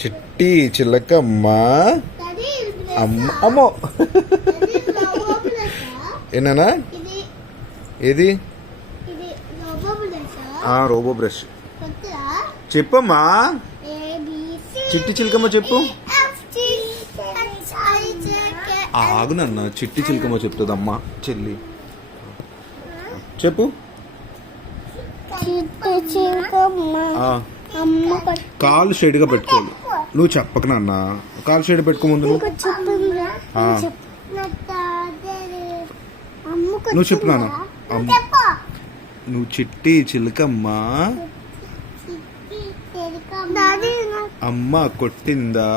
చిట్టి చిలకమ్మ అమ్మో ఏనా ఏది రోబో బ్రష్ చెప్పమ్మా చిట్టి చిలకమ్మ చెప్పు ఆగు నన్న చిట్టి చిలకమ్మ చెప్తుందమ్మా చెల్లి చెప్పు కాలు షేడ్గా పెట్టుకోవాలి నువ్వు చెప్పక నాన్న కాలు షేడ్ పెట్టుకో ముందు నువ్వు చెప్పు నాన్న నువ్వు చిట్టి చిలకమ్మ అమ్మ కొట్టిందా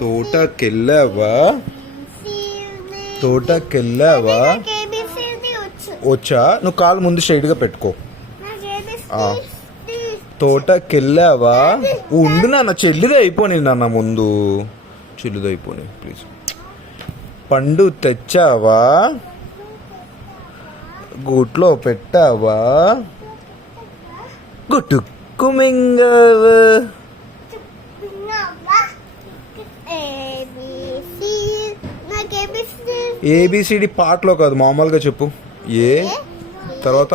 తోటకెళ్ళావా వచ్చా నువ్వు కాలు ముందు స్ట్రైట్గా పెట్టుకో తోటకెళ్ళావా ఉండు నాన్న చెల్లిది అయిపోయి నాన్న ముందు చెల్లిది అయిపోయి ప్లీజ్ పండు తెచ్చావా గూట్లో పెట్టావా గుట్టుక్కు మింగవా ఏబిసిడి పాటలో కాదు మామూలుగా చెప్పు ఏ తర్వాత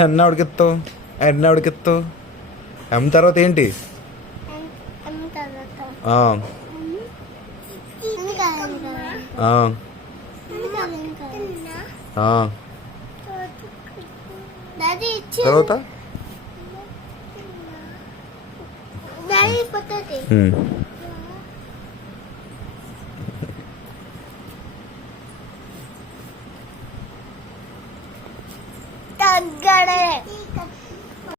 ఎన్న ఉడికెత్తావు ఎం తర్వాత ఏంటి తర్వాత తగ్గడే